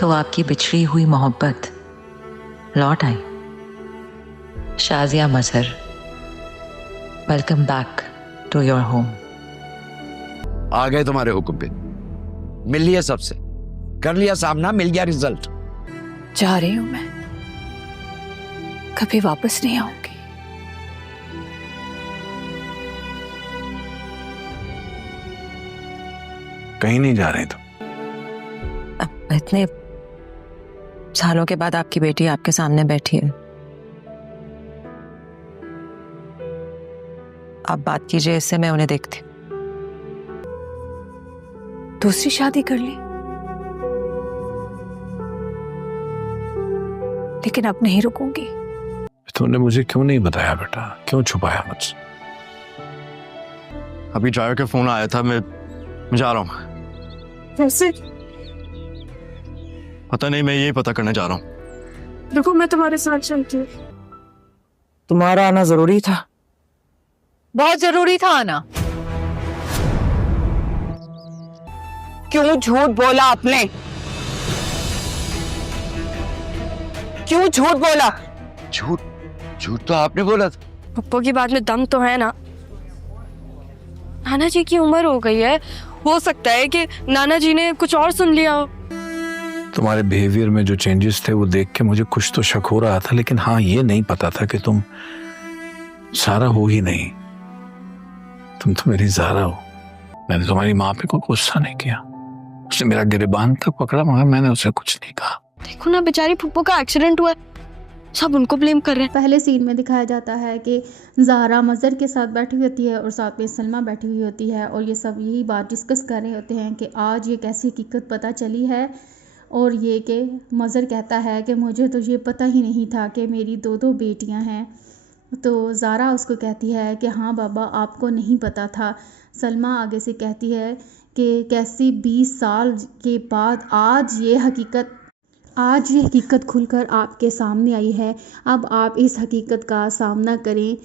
तो आपकी बिछड़ी हुई मोहब्बत लौट आई। Shazia Mazhar, welcome back to your home. आ गए तुम्हारे हुक्म पे, मिल लिया सबसे, कर लिया सामना, मिल गया रिजल्ट। जा रही हूं मैं, कभी वापस नहीं आऊंगी। कहीं नहीं जा रहे तुम? इतने सालों के बाद आपकी बेटी आपके सामने बैठी है, आप बात कीजिए, इससे मैं उन्हें देखती। दूसरी शादी कर ली, लेकिन अब नहीं रुकूंगी। तुमने मुझे क्यों नहीं बताया बेटा? क्यों छुपाया मुझसे? अभी ड्राइवर का फोन आया था, मैं जा रहा हूँ। कैसे? पता नहीं, मैं यही पता करने जा रहा हूँ। देखो मैं तुम्हारे साथ चलती हूँ। तुम्हारा आना जरूरी था, बहुत जरूरी था आना। क्यों झूठ बोला आपने? क्यों झूठ बोला? झूठ? झूठ तो आपने बोला था। पप्पू की बात में दम तो है ना। नाना जी की उम्र हो गई है, हो सकता है कि नाना जी ने कुछ और सुन लिया हो। तुम्हारे बिहेवियर में जो चेंजेस थे वो देख के मुझे कुछ तो शक हो रहा था, लेकिन हाँ ये नहीं पता था कि तुम सारा हो ही नहीं। तुम तो मेरी ज़ारा हो। मैंने तुम्हारी माँ पे कोई गुस्सा नहीं किया, उसने मेरा गिरबान तक पकड़ा मगर मैंने उसे कुछ नहीं कहा। देखो ना, बेचारी फुप्पो का एक्सीडेंट हुआ है, सब उनको ब्लेम कर रहे हैं। पहले सीन में दिखाया जाता है कि ज़ारा मज़हर के साथ बैठी होती है और साथ में सलमा बैठी हुई होती है, और ये सब यही बात डिस्कस कर रहे होते हैं कि आज ये कैसी हकीकत पता चली है। और ये कि मज़हर कहता है कि मुझे तो ये पता ही नहीं था कि मेरी दो दो बेटियां हैं। तो ज़ारा उसको कहती है कि हाँ बाबा, आपको नहीं पता था। सलमा आगे से कहती है कि कैसी 20 साल के बाद आज ये हकीकत खुलकर आपके सामने आई है, अब आप इस हकीकत का सामना करें।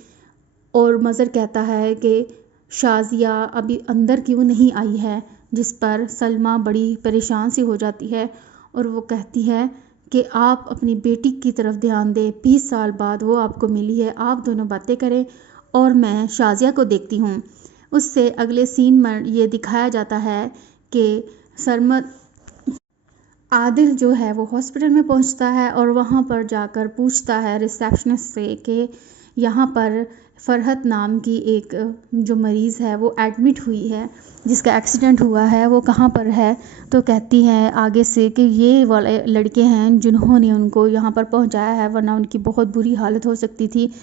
और मज़हर कहता है कि शाजिया अभी अंदर क्यों नहीं आई है, जिस पर सलमा बड़ी परेशान सी हो जाती है और वो कहती है कि आप अपनी बेटी की तरफ ध्यान दें, 20 साल बाद वो आपको मिली है, आप दोनों बातें करें और मैं शाजिया को देखती हूँ। उससे अगले सीन में ये दिखाया जाता है कि सरमद आदिल जो है वो हॉस्पिटल में पहुंचता है और वहां पर जाकर पूछता है रिसेप्शनिस्ट से कि यहाँ पर फ़रहत नाम की एक जो मरीज़ है वो एडमिट हुई है, जिसका एक्सीडेंट हुआ है, वो कहाँ पर है। तो कहती हैं आगे से कि ये वाले लड़के हैं जिन्होंने उनको यहाँ पर पहुँचाया है, वरना उनकी बहुत बुरी हालत हो सकती थी।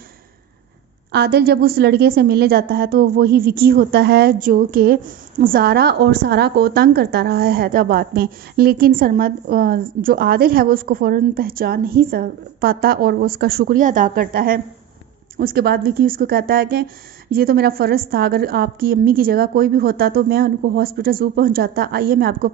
आदिल जब उस लड़के से मिलने जाता है तो वही विकी होता है जो कि ज़ारा और सारा को तंग करता रहा है हैदराबाद में। लेकिन सरमद जो आदिल है वो उसको फ़ौरन पहचान नहीं पाता और वो उसका शुक्रिया अदा करता है। उसके बाद विकी उसको कहता है कि ये तो मेरा फ़र्ज़ था, अगर आपकी अम्मी की जगह कोई भी होता तो मैं उनको हॉस्पिटल ज़रूर पहुंचाता। आइए मैं आपको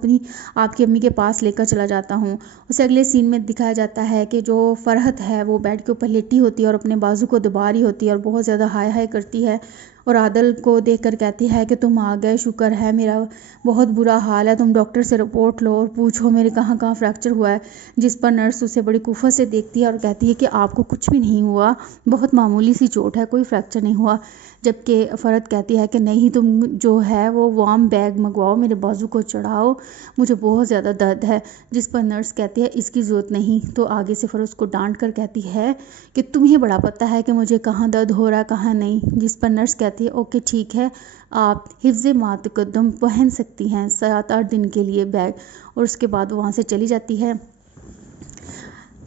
आपकी अम्मी के पास लेकर चला जाता हूँ। उसे अगले सीन में दिखाया जाता है कि जो फ़रहत है वो बेड के ऊपर लेटी होती है और अपने बाजू को दबा रही होती है और बहुत ज़्यादा हाय हाय करती है और आदिल को देखकर कहती है कि तुम आ गए, शुक्र है, मेरा बहुत बुरा हाल है, तुम डॉक्टर से रिपोर्ट लो और पूछो मेरे कहाँ कहाँ फ्रैक्चर हुआ है। जिस पर नर्स उसे बड़ी कुफ़्फ़त से देखती है और कहती है कि आपको कुछ भी नहीं हुआ, बहुत मामूली सी चोट है, कोई फ्रैक्चर नहीं हुआ। जबकि फ़रहत कहती है कि नहीं, तुम जो है वो वार्म बैग मंगवाओ, मेरे बाजू को चढ़ाओ, मुझे बहुत ज़्यादा दर्द है। जिस पर नर्स कहती है इसकी ज़रूरत नहीं। तो आगे से फ़रहत उसको डांट कर कहती है कि तुम्हें बड़ा पता है कि मुझे कहाँ दर्द हो रहा है कहाँ नहीं। जिस पर नर्स कहती है ओके ठीक है, आप हिफ्ज़ मातकद्दम पहन सकती हैं 7-8 दिन के लिए बैग। और उसके बाद वो वहाँ से चली जाती है।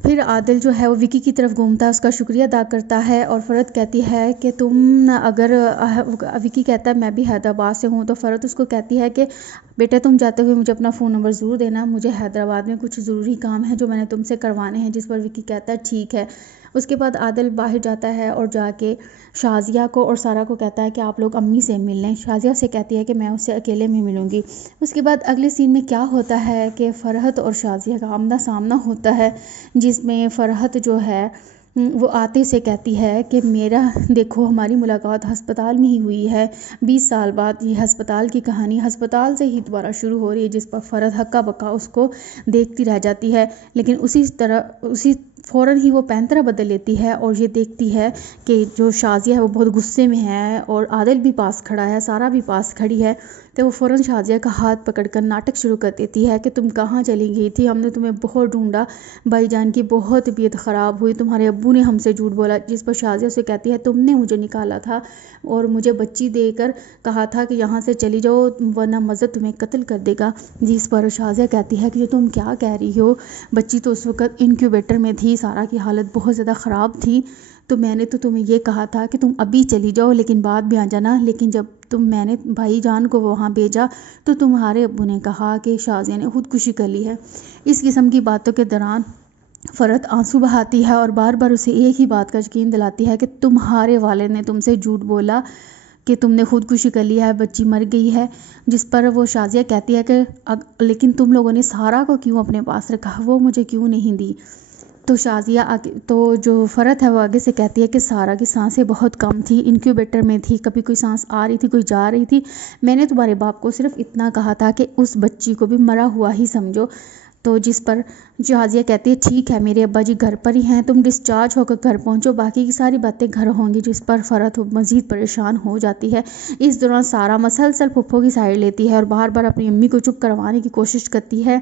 फिर आदिल जो है वो विकी की तरफ घूमता है, उसका शुक्रिया अदा करता है और फ़रहत कहती है कि तुम अगर विकी कहता है मैं भी हैदराबाद से हूँ, तो फ़रहत उसको कहती है कि बेटा तुम जाते हुए मुझे अपना फ़ोन नंबर ज़रूर देना, मुझे हैदराबाद में कुछ ज़रूरी काम है जो मैंने तुमसे करवाने हैं। जिस पर विकी कहता है ठीक है। उसके बाद आदिल बाहर जाता है और जाके शाजिया को और सारा को कहता है कि आप लोग अम्मी से मिल लें। शाजिया से कहती है कि मैं उससे अकेले में मिलूँगी। उसके बाद अगले सीन में क्या होता है कि फ़रहत और शाजिया का आमना सामना होता है, जिसमें फ़रहत जो है वो आते से कहती है कि मेरा देखो हमारी मुलाकात अस्पताल में ही हुई है, 20 साल बाद ये अस्पताल की कहानी अस्पताल से ही दोबारा शुरू हो रही है, जिस पर फ़रद हक्का बक्का उसको देखती रह जाती है। लेकिन उसी फ़ौरन ही वो पैंतरा बदल लेती है और ये देखती है कि जो शाज़िया है वो बहुत गुस्से में है और आदिल भी पास खड़ा है, सारा भी पास खड़ी है। तो वो फ़ौरन शाज़िया का हाथ पकड़कर नाटक शुरू कर देती है कि तुम कहाँ चली गई थी, हमने तुम्हें बहुत ढूंढा, भाईजान की बहुत तबीयत ख़राब हुई, तुम्हारे अब्बू ने हमसे झूठ बोला। जिस पर शाज़िया उसे कहती है तुमने मुझे निकाला था और मुझे बच्ची देकर कहा था कि यहाँ से चली जाओ वरना मज़र तुम्हें कत्ल कर देगा। जिस पर शाज़िया कहती है कि तुम क्या कह रही हो, बच्ची तो उस वक़्त इनक्यूबेटर में थी, सारा की हालत बहुत ज़्यादा ख़राब थी, तो मैंने तो तुम्हें ये कहा था कि तुम अभी चली जाओ लेकिन बाद में आ जाना। लेकिन जब मैंने भाईजान को वहाँ भेजा तो तुम्हारे अब्बू ने कहा कि शाज़िया ने खुदकुशी कर ली है। इस किस्म की बातों के दौरान फ़रद आंसू बहाती है और बार बार उसे एक ही बात का यकीन दिलाती है कि तुम्हारे वालिद ने तुमसे झूठ बोला कि तुमने खुदकुशी कर लिया है, बच्ची मर गई है। जिस पर वो शाज़िया कहती है कि लेकिन तुम लोगों ने सारा को क्यों अपने पास रखा, वो मुझे क्यों नहीं दी। तो शाज़िया आगे तो जो फ़रद है वो आगे से कहती है कि सारा की सांसें बहुत कम थी, इनक्यूबेटर में थी, कभी कोई सांस आ रही थी कोई जा रही थी। मैंने तुम्हारे बाप को सिर्फ इतना कहा था कि उस बच्ची को भी मरा हुआ ही समझो। तो जिस पर शाज़िया कहती है ठीक है मेरे अब्बा जी घर पर ही हैं, तुम डिस्चार्ज होकर घर पहुंचो, बाकी की सारी बातें घर होंगी। जिस पर फ़रद मज़ीद परेशान हो जाती है। इस दौरान सारा मसलसल फुफ्फो की साइड लेती है और बार बार अपनी अम्मी को चुप करवाने की कोशिश करती है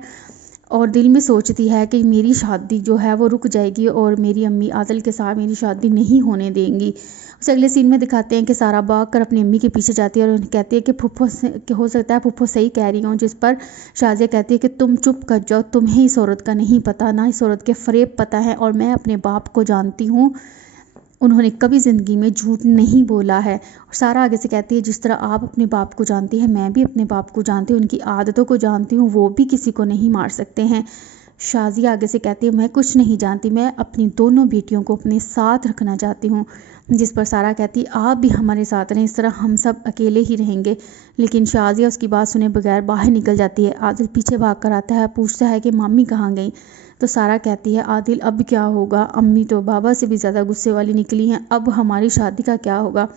और दिल में सोचती है कि मेरी शादी जो है वो रुक जाएगी और मेरी अम्मी आदिल के साथ मेरी शादी नहीं होने देंगी। उसे अगले सीन में दिखाते हैं कि सारा भाग कर अपनी अम्मी के पीछे जाती है और कहती है कि फुफ्फो कि हो सकता है फुफ्फो सही कह रही हूँ। जिस पर शाज़िया कहती है कि तुम चुप कर जाओ, तुम्हें इस औरत का नहीं पता, ना इस औरत के फ़रेब पता है, और मैं अपने बाप को जानती हूँ, उन्होंने कभी ज़िंदगी में झूठ नहीं बोला है। और सारा आगे से कहती है जिस तरह आप अपने बाप को जानती हैं मैं भी अपने बाप को जानती हूँ, उनकी आदतों को जानती हूँ, वो भी किसी को नहीं मार सकते हैं। शाज़िया आगे से कहती है मैं कुछ नहीं जानती, मैं अपनी दोनों बेटियों को अपने साथ रखना चाहती हूँ। जिस पर सारा कहती है आप भी हमारे साथ रहें, इस तरह हम सब अकेले ही रहेंगे। लेकिन शाज़िया उसकी बात सुने बगैर बाहर निकल जाती है। आदिल पीछे भाग कर आता है, पूछता है कि मामी कहाँ गई। तो सारा कहती है आदिल अब क्या होगा, अम्मी तो बाबा से भी ज़्यादा गुस्से वाली निकली हैं, अब हमारी शादी का क्या होगा।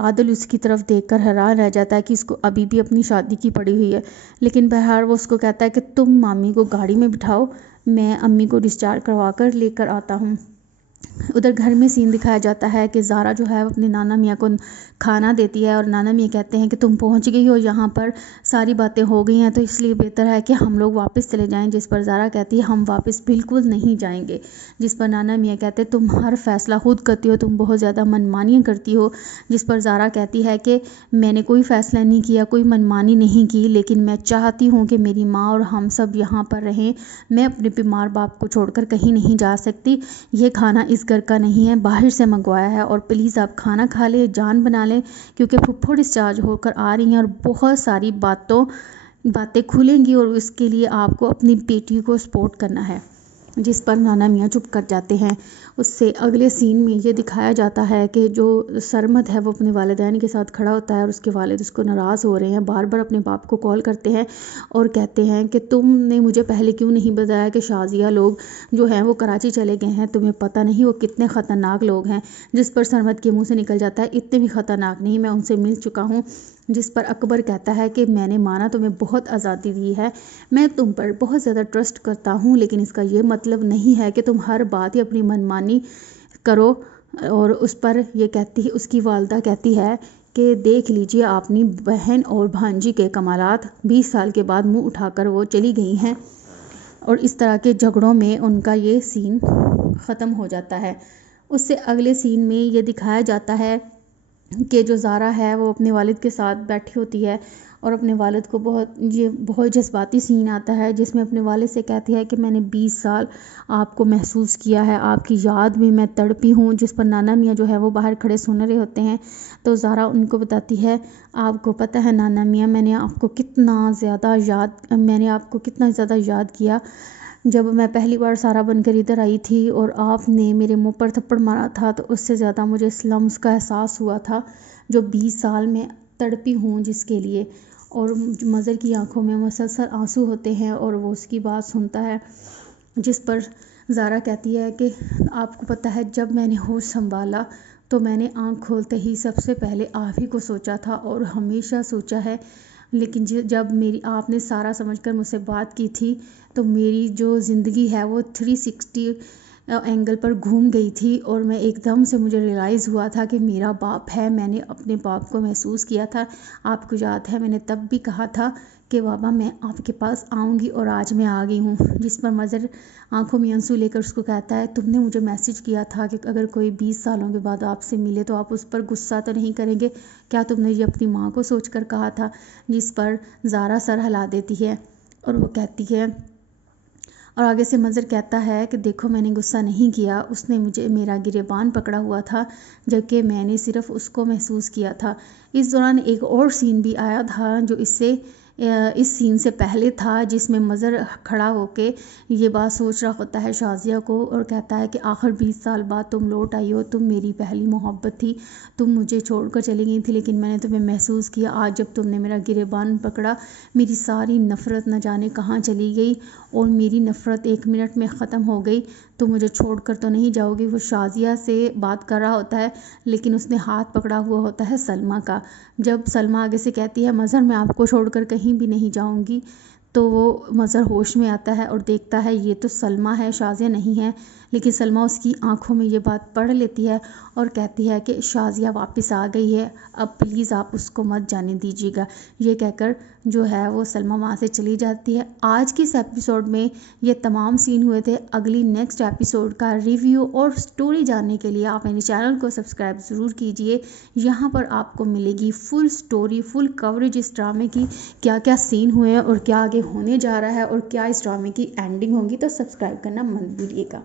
आदिल उसकी तरफ देखकर हैरान रह जाता है कि इसको अभी भी अपनी शादी की पड़ी हुई है। लेकिन बहरहाल वो उसको कहता है कि तुम मामी को गाड़ी में बिठाओ, मैं अम्मी को डिस्चार्ज करवा कर लेकर आता हूँ। उधर घर में सीन दिखाया जाता है कि ज़ारा जो है अपने नाना मियाँ को खाना देती है और नाना मियाँ कहते हैं कि तुम पहुँच गई हो यहाँ पर, सारी बातें हो गई हैं, तो इसलिए बेहतर है कि हम लोग वापस चले जाएं। जिस पर ज़ारा कहती है हम वापस बिल्कुल नहीं जाएंगे। जिस पर नाना मियाँ कहते हैं तुम हर फैसला खुद करती हो, तुम बहुत ज़्यादा मनमानियाँ करती हो। जिस पर ज़ारा कहती है कि मैंने कोई फ़ैसला नहीं किया, कोई मनमानी नहीं की, लेकिन मैं चाहती हूँ कि मेरी माँ और हम सब यहाँ पर रहें, मैं अपने बीमार बाप को छोड़कर कहीं नहीं जा सकती। ये खाना इस घर का नहीं है, बाहर से मंगवाया है, और प्लीज़ आप खाना खा लें, जान बना लें, क्योंकि फुफ्फो डिस्चार्ज होकर आ रही हैं और बहुत सारी बातें खुलेंगी और उसके लिए आपको अपनी बेटी को सपोर्ट करना है। जिस पर नाना मियाँ चुप कर जाते हैं। उससे अगले सीन में ये दिखाया जाता है कि जो सरमद है वो अपने वालिदैन के साथ खड़ा होता है और उसके वालिद उसको नाराज़ हो रहे हैं, बार बार अपने बाप को कॉल करते हैं और कहते हैं कि तुमने मुझे पहले क्यों नहीं बताया कि शाज़िया लोग जो हैं वो कराची चले गए हैं, तुम्हें पता नहीं वो कितने ख़तरनाक लोग हैं। जिस पर सरमद के मुँह से निकल जाता है इतने भी ख़तरनाक नहीं, मैं उनसे मिल चुका हूँ। जिस पर अकबर कहता है कि मैंने माना तुम्हें बहुत आज़ादी दी है, मैं तुम पर बहुत ज़्यादा ट्रस्ट करता हूँ, लेकिन इसका ये मतलब नहीं है कि तुम हर बात ही अपनी मनमानी करो। और उस पर ये कहती है, उसकी वालदा कहती है कि देख लीजिए अपनी बहन और भांजी के कमालात, 20 साल के बाद मुंह उठाकर वो चली गई हैं। और इस तरह के झगड़ों में उनका ये सीन ख़त्म हो जाता है। उससे अगले सीन में ये दिखाया जाता है कि जो ज़ारा है वो अपने वालिद के साथ बैठी होती है और अपने वालिद को बहुत जज्बाती सीन आता है, जिसमें अपने वालिद से कहती है कि मैंने 20 साल आपको महसूस किया है, आपकी याद में मैं तड़पी हूँ। जिस पर नाना मियाँ जो है वो बाहर खड़े सुन रहे होते हैं। तो ज़ारा उनको बताती है आपको पता है नाना मियाँ, मैंने आपको कितना ज़्यादा याद किया जब मैं पहली बार सारा बनकर इधर आई थी और आपने मेरे मुंह पर थप्पड़ मारा था, तो उससे ज़्यादा मुझे इस लम्स का एहसास हुआ था जो 20 साल में तड़पी हूँ जिसके लिए। और मज़र की आंखों में मुसलसल आंसू होते हैं और वो उसकी बात सुनता है। जिस पर ज़ारा कहती है कि आपको पता है जब मैंने होश संभाला तो मैंने आँख खोलते ही सबसे पहले आप ही को सोचा था और हमेशा सोचा है, लेकिन जब मेरी आपने सारा समझकर मुझसे बात की थी तो मेरी जो ज़िंदगी है वो 360 एंगल पर घूम गई थी और मैं एकदम से मुझे रियलाइज़ हुआ था कि मेरा बाप है। मैंने अपने बाप को महसूस किया था। आपको याद है मैंने तब भी कहा था कि बाबा मैं आपके पास आऊँगी और आज मैं आ गई हूँ। जिस पर मज़र आंखों में आंसू लेकर उसको कहता है, तुमने मुझे मैसेज किया था कि अगर कोई 20 सालों के बाद आपसे मिले तो आप उस पर गुस्सा तो नहीं करेंगे, क्या तुमने ये अपनी माँ को सोच कर कहा था? जिस पर ज़ारा सर हिला देती है और वो कहती है, और आगे से मंजर कहता है कि देखो मैंने गुस्सा नहीं किया, उसने मुझे मेरा गिरेबान पकड़ा हुआ था जबकि मैंने सिर्फ उसको महसूस किया था। इस दौरान एक और सीन भी आया था जो इस सीन से पहले था, जिसमें मज़र खड़ा होके ये बात सोच रहा होता है शाज़िया को और कहता है कि आखिर 20 साल बाद तुम लौट आई हो, तुम मेरी पहली मोहब्बत थी, तुम मुझे छोड़कर चली गई थी लेकिन मैंने तुम्हें महसूस किया। आज जब तुमने मेरा गिरेबान पकड़ा मेरी सारी नफ़रत न जाने कहाँ चली गई और मेरी नफ़रत 1 मिनट में ख़त्म हो गई। तुम मुझे छोड़कर तो नहीं जाओगी। वो शाज़िया से बात कर रहा होता है लेकिन उसने हाथ पकड़ा हुआ होता है सलमा का। जब सलमा आगे से कहती है मज़र मैं आपको छोड़कर कहीं भी नहीं जाऊंगी, तो वो मज़र होश में आता है और देखता है ये तो सलमा है, शाज़िया नहीं है। लेकिन सलमा उसकी आंखों में ये बात पढ़ लेती है और कहती है कि शाज़िया वापस आ गई है, अब प्लीज़ आप उसको मत जाने दीजिएगा। ये कहकर जो है वो सलमा वहाँ से चली जाती है। आज के इस एपिसोड में ये तमाम सीन हुए थे। अगली नेक्स्ट एपिसोड का रिव्यू और स्टोरी जानने के लिए आप मेरे चैनल को सब्सक्राइब ज़रूर कीजिए। यहाँ पर आपको मिलेगी फुल स्टोरी, फुल कवरेज इस ड्रामे की, क्या क्या सीन हुए हैं और क्या आगे होने जा रहा है और क्या इस ड्रामे की एंडिंग होगी। तो सब्सक्राइब करना मत भूलिएगा।